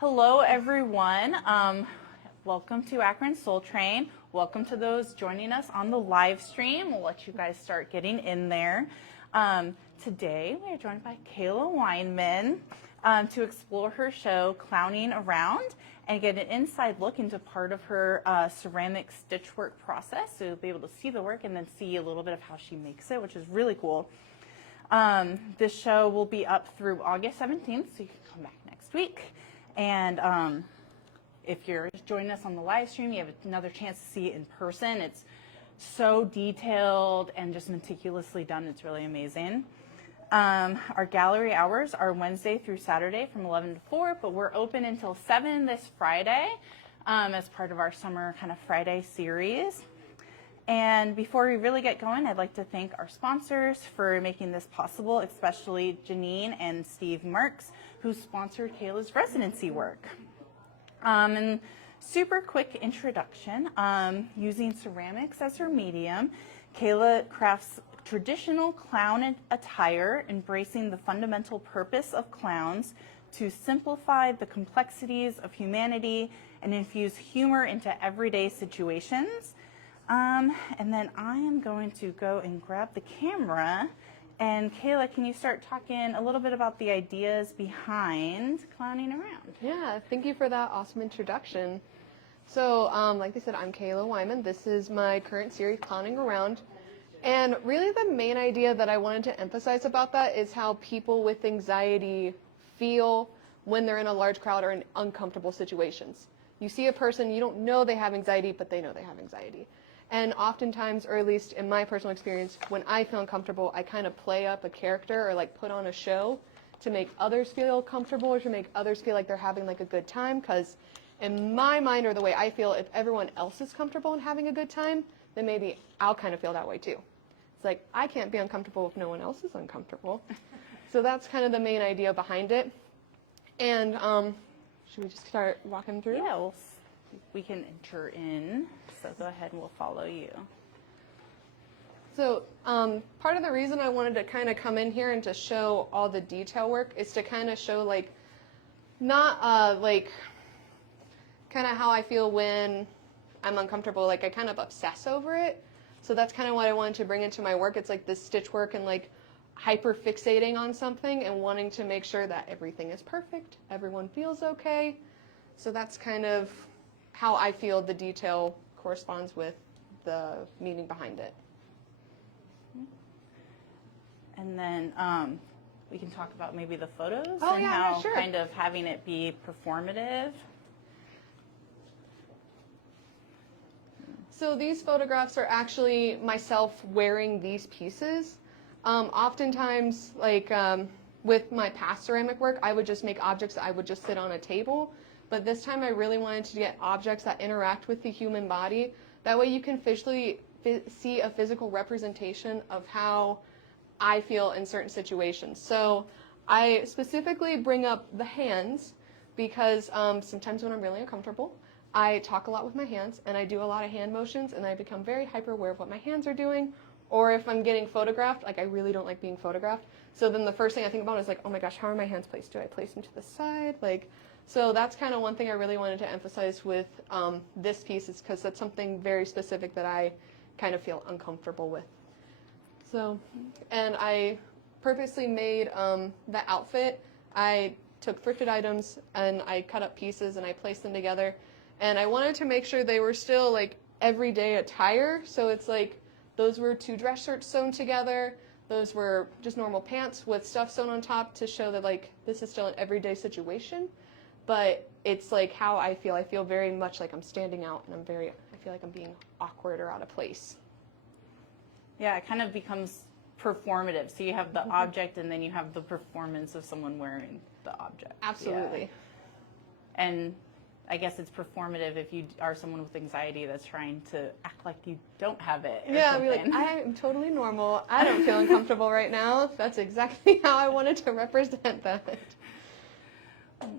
Hello, everyone. Welcome to Akron Soul Train. Welcome to those joining us on the live stream. We'll let you guys start getting in there. Today, we are joined by Kayla Weinman to explore her show, Clowning Around, and get an inside look into part of her ceramic stitchwork process. So you'll be able to see the work and then see a little bit of how she makes it, which is really cool. This show will be up through August 17th, so you can come back next week. And if you're joining us on the live stream, you have another chance to see it in person. It's so detailed and just meticulously done. It's really amazing. Our gallery hours are Wednesday through Saturday from 11 to 4, but we're open until 7 this Friday as part of our summer kind of Friday series. And before we really get going, I'd like to thank our sponsors for making this possible, especially Janine and Steve Marks, who sponsored Kayla's residency work. And super quick introduction, using ceramics as her medium, Kayla crafts traditional clown attire, embracing the fundamental purpose of clowns to simplify the complexities of humanity and infuse humor into everyday situations. And then I am going to go and grab the camera. And Kayla, can you start talking a little bit about the ideas behind Clowning Around? Yeah, thank you for that awesome introduction. So, like I said, I'm Kayla Weinman. This is my current series, Clowning Around. And really the main idea that I wanted to emphasize about that is how people with anxiety feel when they're in a large crowd or in uncomfortable situations. You see a person, you don't know they have anxiety, but they know they have anxiety. And oftentimes, or at least in my personal experience, when I feel uncomfortable, I kind of play up a character or like put on a show to make others feel comfortable or to make others feel like they're having like a good time. Because in my mind, or the way I feel, if everyone else is comfortable and having a good time, then maybe I'll kind of feel that way too. It's like, I can't be uncomfortable if no one else is uncomfortable. So that's kind of the main idea behind it. And should we just start walking through? Yeah, we can enter in. So go ahead and we'll follow you. So part of the reason I wanted to kind of come in here and to show all the detail work is to kind of show like, not like kind of how I feel when I'm uncomfortable, like I kind of obsess over it. So that's kind of what I wanted to bring into my work. It's like this stitch work and like hyper fixating on something and wanting to make sure that everything is perfect, everyone feels okay. So that's kind of how I feel the detail corresponds with the meaning behind it. And then we can talk about maybe the photos and how sure. Kind of having it be performative. So these photographs are actually myself wearing these pieces. Oftentimes, like with my past ceramic work, I would just make objects that I would just sit on a table. But this time I really wanted to get objects that interact with the human body. That way you can visually see a physical representation of how I feel in certain situations. So I specifically bring up the hands because sometimes when I'm really uncomfortable, I talk a lot with my hands and I do a lot of hand motions and I become very hyper aware of what my hands are doing. Or if I'm getting photographed, like I really don't like being photographed. So then the first thing I think about is like, oh my gosh, how are my hands placed? Do I place them to the side? So that's kind of one thing I really wanted to emphasize with this piece is because that's something very specific that I kind of feel uncomfortable with. So, and I purposely made the outfit. I took thrifted items and I cut up pieces and I placed them together. And I wanted to make sure they were still like everyday attire. So it's like those were 2 dress shirts sewn together. Those were just normal pants with stuff sewn on top to show that like this is still an everyday situation. But it's like how I feel. I feel very much like I'm standing out and I feel like I'm being awkward or out of place. Yeah, it kind of becomes performative. So you have the object and then you have the performance of someone wearing the object. Absolutely. Yeah. And I guess it's performative if you are someone with anxiety that's trying to act like you don't have it. Yeah, I'd be like, I am totally normal. I don't feel uncomfortable right now. That's exactly how I wanted to represent that. Okay.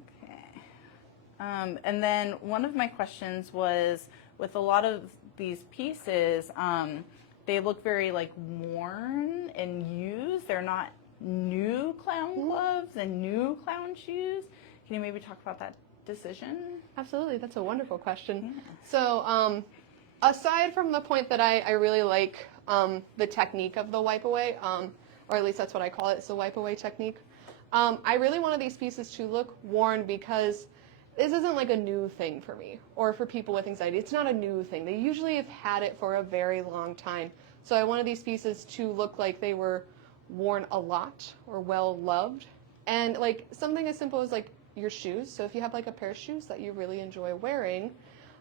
And then one of my questions was, with a lot of these pieces, they look very like worn and used. They're not new clown gloves and new clown shoes. Can you maybe talk about that decision? Absolutely, that's a wonderful question. Yeah. So, aside from the point that I really like the technique of the wipe away, or at least that's what I call it, it's the wipe away technique. I really wanted these pieces to look worn because this isn't like a new thing for me or for people with anxiety. It's not a new thing. They usually have had it for a very long time. So I wanted these pieces to look like they were worn a lot or well loved. And like something as simple as like your shoes. So if you have like a pair of shoes that you really enjoy wearing,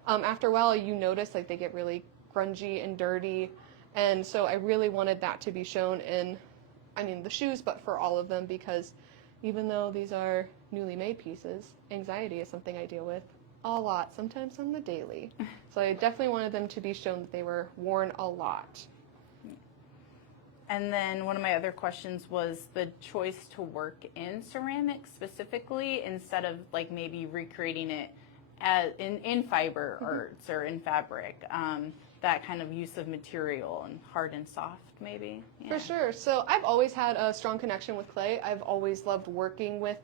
after a while you notice like they get really grungy and dirty. And so I really wanted that to be shown in, the shoes, but for all of them, because even though these are newly made pieces, anxiety is something I deal with a lot, sometimes on the daily. So I definitely wanted them to be shown that they were worn a lot. And then one of my other questions was the choice to work in ceramic specifically instead of like maybe recreating it in fiber arts or in fabric. That kind of use of material and hard and soft maybe. Yeah. For sure. So I've always had a strong connection with clay. I've always loved working with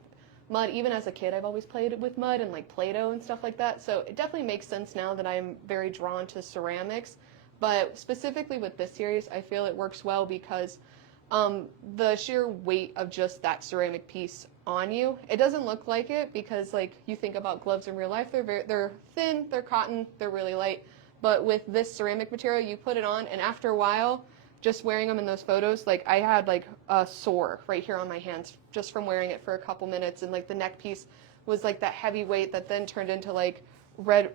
mud. Even as a kid, I've always played with mud and like Play-Doh and stuff like that. So it definitely makes sense now that I'm very drawn to ceramics. But specifically with this series, I feel it works well because the sheer weight of just that ceramic piece on you, it doesn't look like it because like you think about gloves in real life, they're thin, they're cotton, they're really light. But with this ceramic material, you put it on, and after a while, just wearing them in those photos, like I had like a sore right here on my hands just from wearing it for a couple minutes, and like the neck piece was like that heavy weight that then turned into like red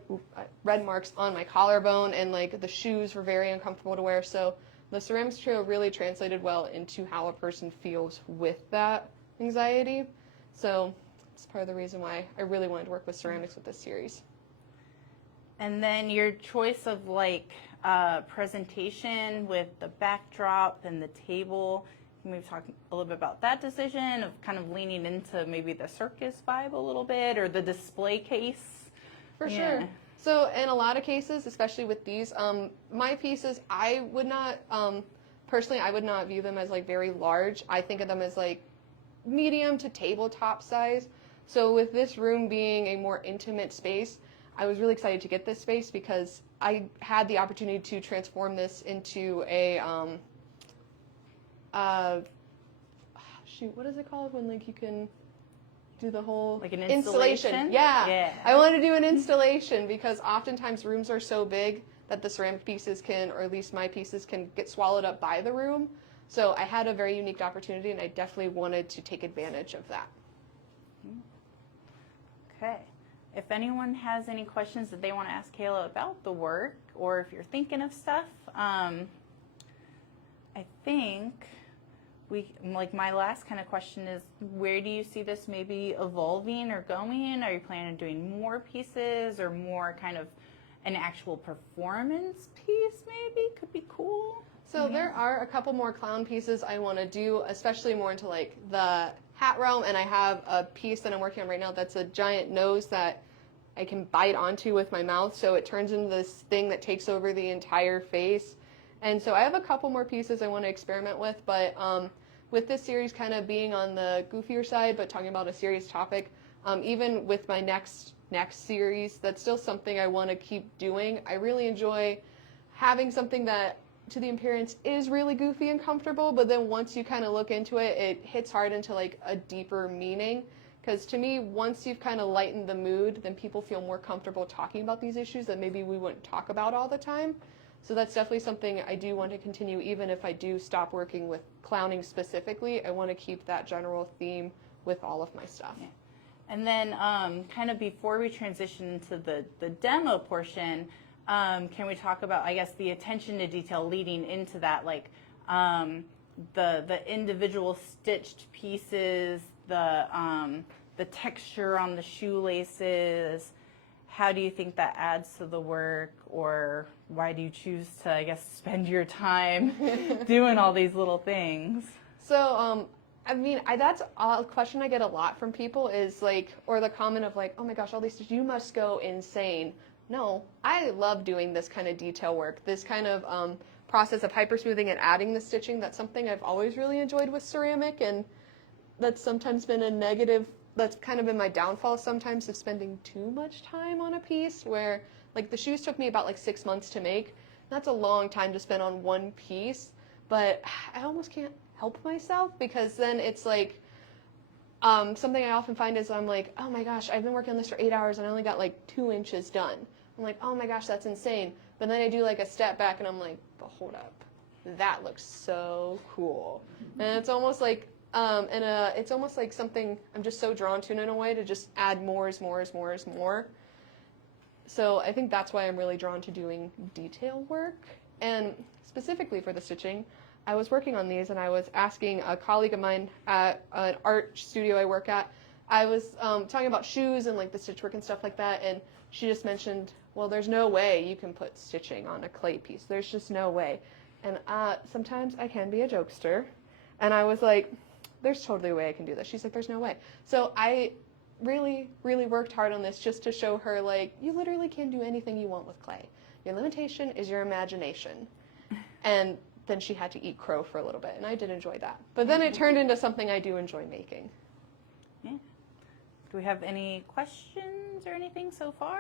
marks on my collarbone, and like the shoes were very uncomfortable to wear. So the ceramics material really translated well into how a person feels with that anxiety. So it's part of the reason why I really wanted to work with ceramics with this series. And then your choice of like presentation with the backdrop and the table. Can we talk a little bit about that decision of kind of leaning into maybe the circus vibe a little bit or the display case? For sure. So in a lot of cases, especially with these, my pieces, I would not, personally, I would not view them as like very large. I think of them as like medium to tabletop size. So with this room being a more intimate space, I was really excited to get this space because I had the opportunity to transform this into a, shoot, what is it called when like you can do the whole like an installation? Yeah. I want to do an installation because oftentimes rooms are so big that the ceramic pieces can, or at least my pieces can get swallowed up by the room. So I had a very unique opportunity and I definitely wanted to take advantage of that. Okay. If anyone has any questions that they want to ask Kayla about the work, or if you're thinking of stuff, I think my last kind of question is, where do you see this maybe evolving or going? Are you planning on doing more pieces or more kind of an actual performance piece maybe? Could be cool. So there are a couple more clown pieces I want to do, especially more into like the hat realm, and I have a piece that I'm working on right now that's a giant nose that I can bite onto with my mouth, so it turns into this thing that takes over the entire face. And so I have a couple more pieces I want to experiment with, but with this series kind of being on the goofier side, but talking about a serious topic, even with my next series, that's still something I want to keep doing. I really enjoy having something that to the appearance is really goofy and comfortable, but then once you kind of look into it, it hits hard into like a deeper meaning. Because to me, once you've kind of lightened the mood, then people feel more comfortable talking about these issues that maybe we wouldn't talk about all the time. So that's definitely something I do want to continue, even if I do stop working with clowning specifically. I want to keep that general theme with all of my stuff. Yeah. And then kind of before we transition into the demo portion, can we talk about, I guess, the attention to detail leading into that, like the individual stitched pieces, the texture on the shoelaces? How do you think that adds to the work, or why do you choose to, I guess, spend your time doing all these little things? So, that's a question I get a lot from people is like, or the comment of like, oh my gosh, all these stitches, you must go insane. No, I love doing this kind of detail work, this kind of process of hyper smoothing and adding the stitching. That's something I've always really enjoyed with ceramic, and that's sometimes been a negative that's kind of been my downfall sometimes, of spending too much time on a piece, where like the shoes took me about like 6 months to make. That's a long time to spend on one piece, but I almost can't help myself, because then it's like, something I often find is I'm like, oh my gosh, I've been working on this for 8 hours and I only got like 2 inches done. I'm like, oh my gosh, that's insane. But then I do like a step back and I'm like, but hold up, that looks so cool. And it's almost like, it's almost like something I'm just so drawn to in a way, to just add more is more is more is more. So I think that's why I'm really drawn to doing detail work. And specifically for the stitching, I was working on these and I was asking a colleague of mine at an art studio I work at, I was talking about shoes and like the stitch work and stuff like that, and she just mentioned, well, there's no way you can put stitching on a clay piece. There's just no way. And sometimes I can be a jokester. And I was like, there's totally a way I can do this. She's like, there's no way. So I really, really worked hard on this just to show her, like, you literally can do anything you want with clay. Your limitation is your imagination. And then she had to eat crow for a little bit, and I did enjoy that. But then it turned into something I do enjoy making. Yeah. Do we have any questions or anything so far?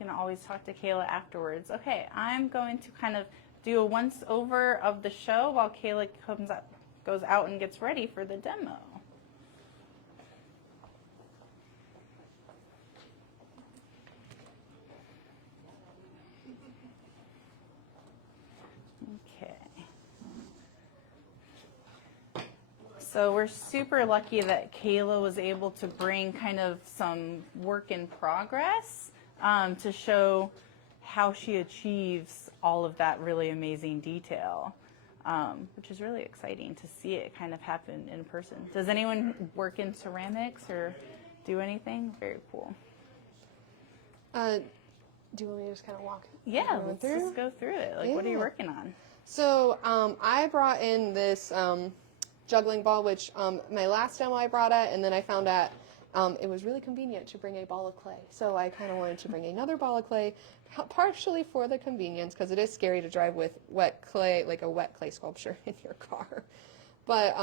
You can always talk to Kayla afterwards. Okay, I'm going to kind of do a once over of the show while Kayla goes out and gets ready for the demo. So we're super lucky that Kayla was able to bring kind of some work in progress to show how she achieves all of that really amazing detail, which is really exciting to see it kind of happen in person. Does anyone work in ceramics or do anything? Very cool. Do you want me to just kind of walk? Yeah, let's just go through it. Like, what are you working on? So I brought in this juggling ball, which my last demo I brought at, and then I found out it was really convenient to bring a ball of clay. So I kind of wanted to bring another ball of clay, partially for the convenience, because it is scary to drive with wet clay, like a wet clay sculpture in your car. But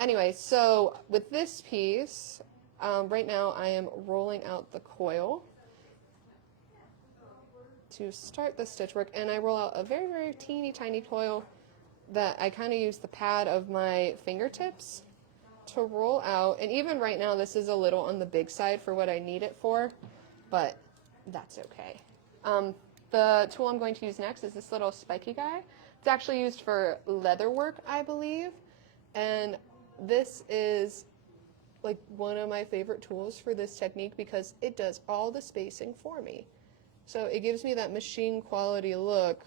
anyway, so with this piece, right now I am rolling out the coil to start the stitch work, and I roll out a very, very teeny tiny coil that I kind of use the pad of my fingertips to roll out. And even right now, this is a little on the big side for what I need it for, but that's okay. The tool I'm going to use next is this little spiky guy. It's actually used for leather work, I believe. And this is like one of my favorite tools for this technique because it does all the spacing for me. So it gives me that machine quality look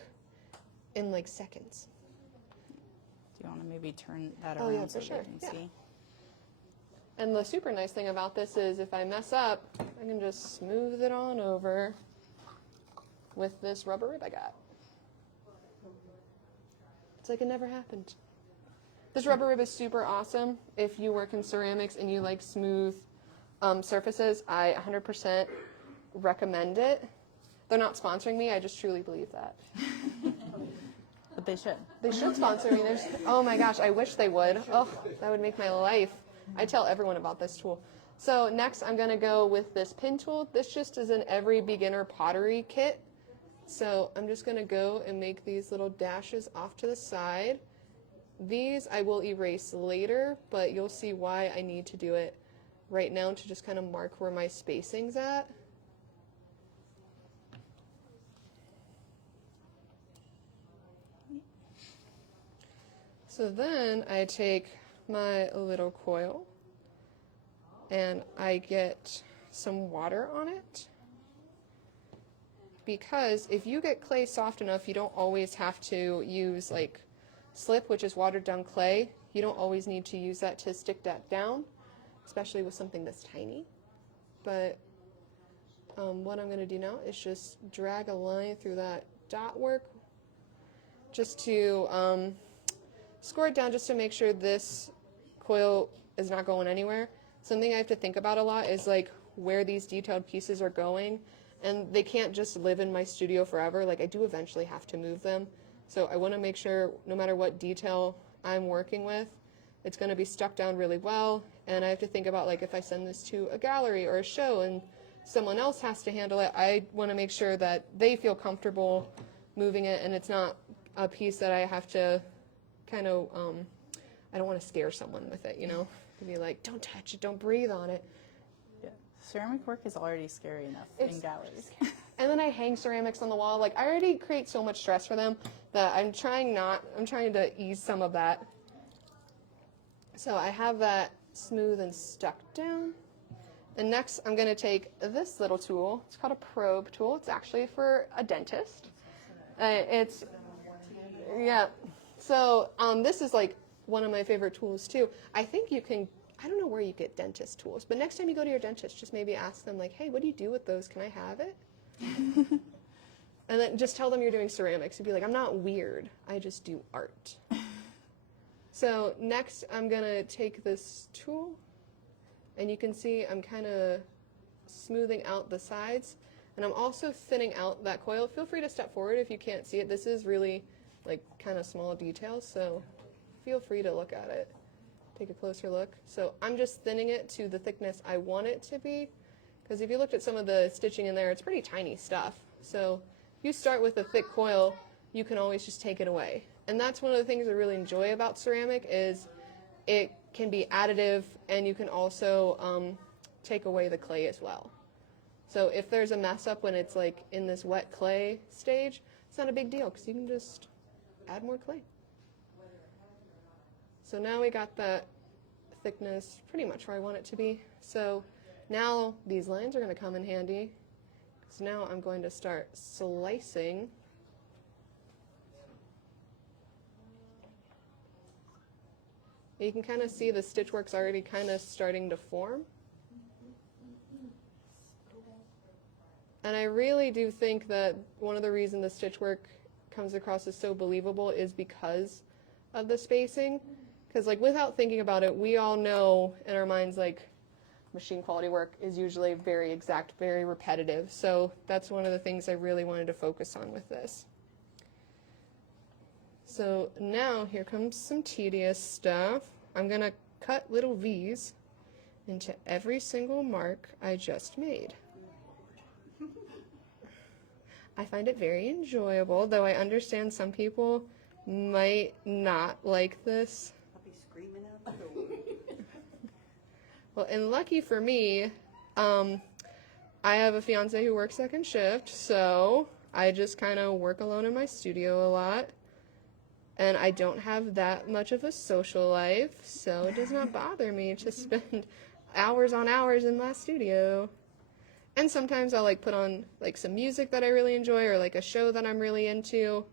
in like seconds. Do you want to maybe turn that around so sure. They can see? And the super nice thing about this is if I mess up, I can just smooth it on over with this rubber rib I got. It's like it never happened. This rubber rib is super awesome if you work in ceramics and you like smooth surfaces. I 100% recommend it. They're not sponsoring me, I just truly believe that. But they should. They should sponsor me. Oh my gosh, I wish they would. Oh, that would make my life. I tell everyone about this tool. So next I'm going to go with this pin tool. This just is in every beginner pottery kit. So I'm just going to go and make these little dashes off to the side. These I will erase later, but you'll see why I need to do it right now to just kind of mark where my spacing's at. So then I take my little coil and I get some water on it, because if you get clay soft enough, you don't always have to use like slip, which is watered down clay. You don't always need to use that to stick that down, especially with something this tiny. But what I'm going to do now is just drag a line through that dot work just to score it down, just to make sure this coil is not going anywhere. Something I have to think about a lot is like where these detailed pieces are going, and they can't just live in my studio forever. Like I do eventually have to move them. So I want to make sure no matter what detail I'm working with, it's going to be stuck down really well and I have to think about, like, if I send this to a gallery or a show and someone else has to handle it, I want to make sure that they feel comfortable moving it, and it's not a piece that I have to kind of, I don't want to scare someone with it, you know, to be like, don't touch it, don't breathe on it. Yeah. Ceramic work is already scary enough in galleries. And then I hang ceramics on the wall. Like, I already create so much stress for them that I'm trying to ease some of that. So I have that smooth and stuck down. And next I'm going to take this little tool. It's called a probe tool. It's actually for a dentist. Yeah. So this is like one of my favorite tools too. I think you can, I don't know where you get dentist tools, but next time you go to your dentist, just maybe ask them like, hey, what do you do with those? Can I have it? And then just tell them you're doing ceramics. You'd be like, I'm not weird. I just do art. So next I'm going to take this tool, and you can see I'm kind of smoothing out the sides, and I'm also thinning out that coil. Feel free to step forward if you can't see it. This is really like kind of small details, so feel free to look at it. Take a closer look. So I'm just thinning it to the thickness I want it to be, because if you looked at some of the stitching in there, it's pretty tiny stuff. So if you start with a thick coil, you can always just take it away. And that's one of the things I really enjoy about ceramic is it can be additive, and you can also take away the clay as well. So if there's a mess up when it's like in this wet clay stage, it's not a big deal because you can just add more clay. So now we got that thickness pretty much where I want it to be. So now these lines are going to come in handy, because now I'm going to start slicing. You can kind of see the stitchwork's already kind of starting to form. And I really do think that one of the reasons the stitchwork comes across as so believable is because of the spacing. Because like without thinking about it, we all know in our minds like machine quality work is usually very exact, very repetitive. So that's one of the things I really wanted to focus on with this. So now here comes some tedious stuff. I'm going to cut little V's into every single mark I just made. I find it very enjoyable, though I understand some people might not like this. I'll be screaming out the door. Well, and lucky for me, I have a fiance who works second shift, so I just kind of work alone in my studio a lot. And I don't have that much of a social life, so it does not bother me to spend hours on hours in my studio. And sometimes I'll like put on like some music that I really enjoy, or like a show that I'm really into,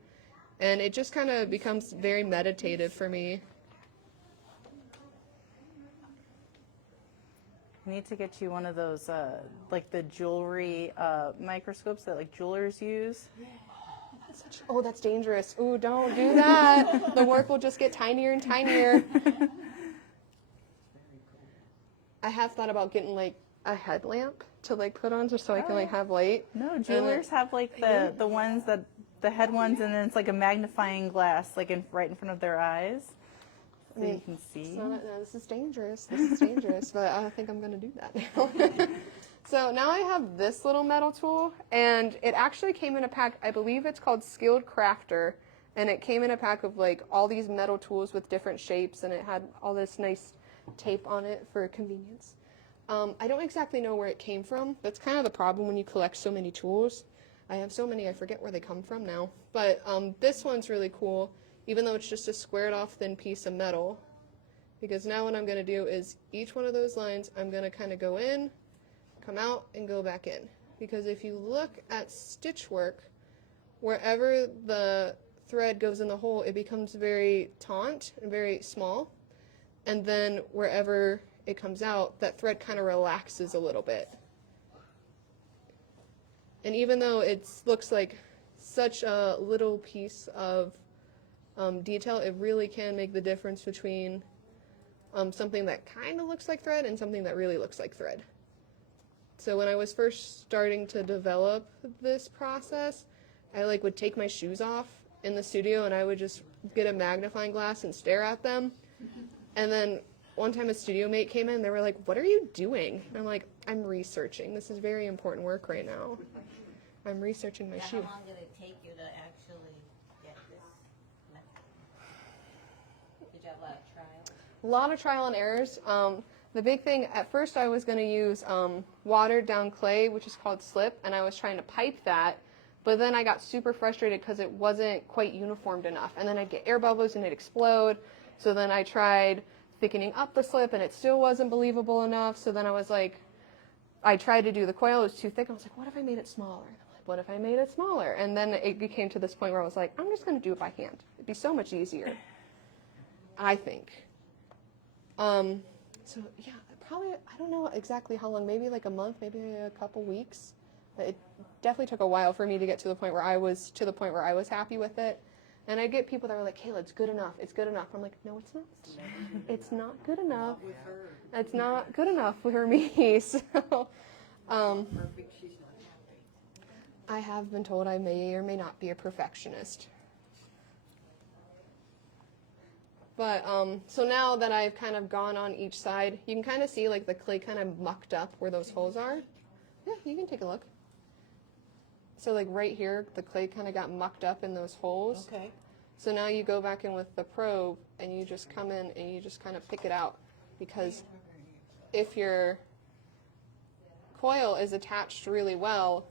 and it just kind of becomes very meditative for me. I need to get you one of those like the jewelry microscopes that like jewelers use. Oh, that's dangerous. Ooh, don't do that. The work will just get tinier and tinier. I have thought about getting like a headlamp to like put on just so I can like have light. No, jewelers have like the ones that the head ones, and then it's like a magnifying glass like right in front of their eyes, so you can see. So, no, this is dangerous. This is dangerous, but I think I'm going to do that now. So now I have this little metal tool, and it actually came in a pack. I believe it's called Skilled Crafter, and it came in a pack of like all these metal tools with different shapes, and it had all this nice tape on it for convenience. I don't exactly know where it came from. That's kind of the problem when you collect so many tools. I have so many, I forget where they come from now. But this one's really cool, even though it's just a squared off thin piece of metal, because now what I'm going to do is each one of those lines, I'm going to kind of go in, come out, and go back in. Because if you look at Stitchwork, wherever the thread goes in the hole, it becomes very taut and very small. And then wherever it comes out, that thread kind of relaxes a little bit. And even though it looks like such a little piece of detail, it really can make the difference between something that kind of looks like thread and something that really looks like thread. So when I was first starting to develop this process, I like would take my shoes off in the studio, and I would just get a magnifying glass and stare at them. And then one time a studio mate came in, they were like, "What are you doing?" And I'm like, "I'm researching. This is very important work right now. I'm researching my shoe." How long did it take you to actually get this method? Did you have a lot of trials? A lot of trial and errors. The big thing, at first I was going to use watered down clay, which is called slip, and I was trying to pipe that, but then I got super frustrated because it wasn't quite uniformed enough, and then I'd get air bubbles and it'd explode. So then I tried thickening up the slip, and it still wasn't believable enough. So then I was like, I tried to do the coil, it was too thick. I was like, what if I made it smaller? And I'm like, what if I made it smaller? And then it became to this point where I was like, I'm just going to do it by hand. It'd be so much easier, I think. So yeah, probably, I don't know exactly how long, maybe like a month, maybe a couple weeks. But it definitely took a while for me to get to the point where I was happy with it. And I get people that were like, Kayla, it's good enough. It's good enough. I'm like, no, it's not. It's not good enough. With her. It's not good enough for me. So, Perfect, she's not happy. I have been told I may or may not be a perfectionist. But, so now that I've kind of gone on each side, you can kind of see like the clay kind of mucked up where those holes are. Yeah, you can take a look. So like right here, the clay kind of got mucked up in those holes. Okay. So now you go back in with the probe and you just come in and you just kind of pick it out. Because if your coil is attached really well,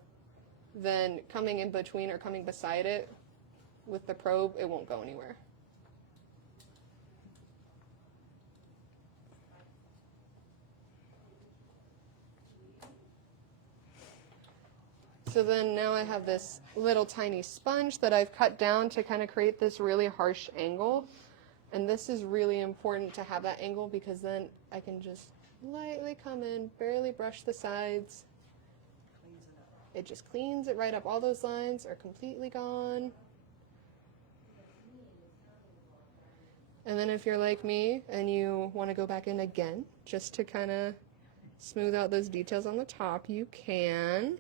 then coming in between or coming beside it with the probe, it won't go anywhere. So then now I have this little tiny sponge that I've cut down to kind of create this really harsh angle. And this is really important to have that angle because then I can just lightly come in, barely brush the sides. Cleans it up. It just cleans it right up. All those lines are completely gone. And then if you're like me and you want to go back in again, just to kind of smooth out those details on the top, you can.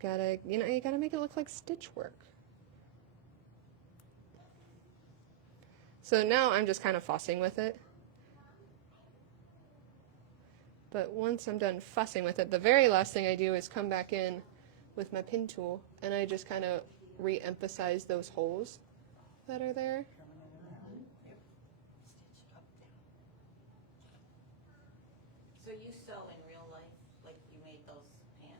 You gotta make it look like Stitchwork. So now I'm just kind of fussing with it. But once I'm done fussing with it, the very last thing I do is come back in with my pin tool and I just kind of re-emphasize those holes that are there. So you sew in real life, like you made those pants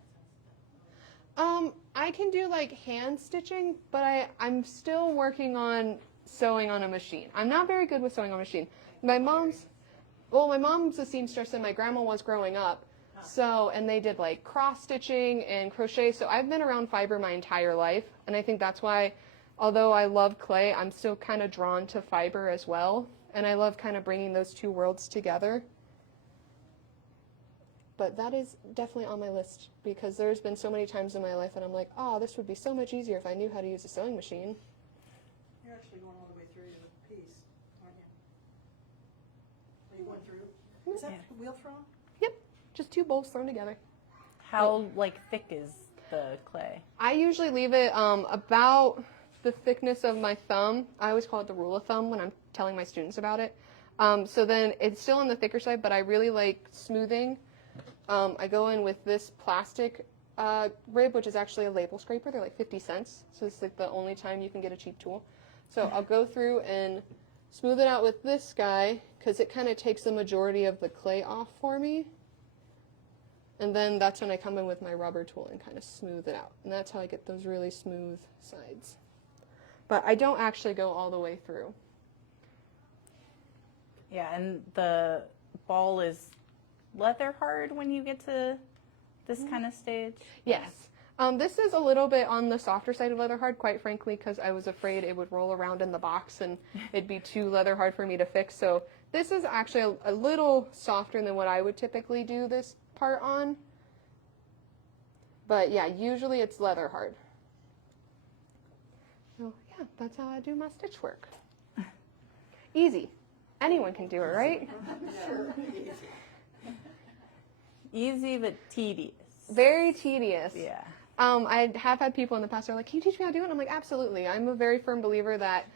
and stuff? I can do like hand stitching, but I'm still working on sewing on a machine. I'm not very good with sewing on a machine. My mom's a seamstress and my grandma was growing up. So, and they did like cross stitching and crochet. So I've been around fiber my entire life. And I think that's why, although I love clay, I'm still kind of drawn to fiber as well. And I love kind of bringing those two worlds together. But that is definitely on my list because there's been so many times in my life that I'm like, oh, this would be so much easier if I knew how to use a sewing machine. You're actually going all the way through to the piece, aren't you? Are you going through? Is that wheel thrown? Yep, just two bowls thrown together. How like thick is the clay? I usually leave it about the thickness of my thumb. I always call it the rule of thumb when I'm telling my students about it. So then it's still on the thicker side, but I really like smoothing. I go in with this plastic rib, which is actually a label scraper. They're like 50 cents. So it's like the only time you can get a cheap tool. So I'll go through and smooth it out with this guy because it kind of takes the majority of the clay off for me. And then that's when I come in with my rubber tool and kind of smooth it out. And that's how I get those really smooth sides. But I don't actually go all the way through. Yeah, and the ball is leather hard when you get to this kind of stage? Yes. This is a little bit on the softer side of leather hard, quite frankly, because I was afraid it would roll around in the box and it'd be too leather hard for me to fix. So this is actually a little softer than what I would typically do this part on. But yeah, usually it's leather hard. So yeah, that's how I do my stitch work. Easy. Anyone can do it, right? Easy but tedious. Very tedious. Yeah. I have had people in the past who are like, can you teach me how to do it? And I'm like, absolutely. I'm a very firm believer that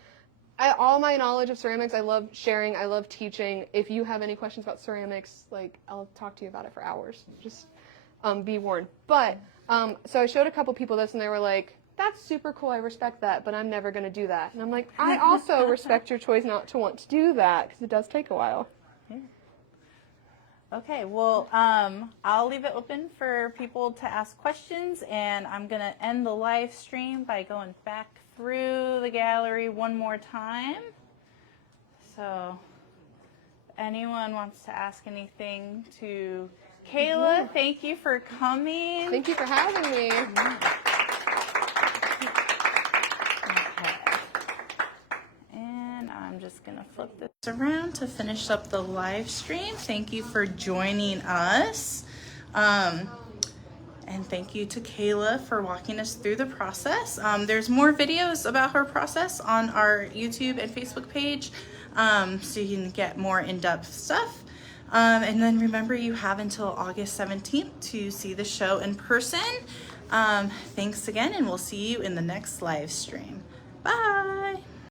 all my knowledge of ceramics, I love sharing. I love teaching. If you have any questions about ceramics, like I'll talk to you about it for hours. Just be warned. But so I showed a couple people this, and they were like, "That's super cool. I respect that, but I'm never going to do that." And I'm like, I also respect your choice not to want to do that because it does take a while. Okay, well, I'll leave it open for people to ask questions, and I'm going to end the live stream by going back through the gallery one more time. So, if anyone wants to ask anything to Kayla, thank you for coming. Thank you for having me. I'm just gonna flip this around to finish up the live stream. Thank you for joining us. And thank you to Kayla for walking us through the process. There's more videos about her process on our YouTube and Facebook page, so you can get more in-depth stuff. And then remember, you have until August 17th to see the show in person. Thanks again, and we'll see you in the next live stream. Bye.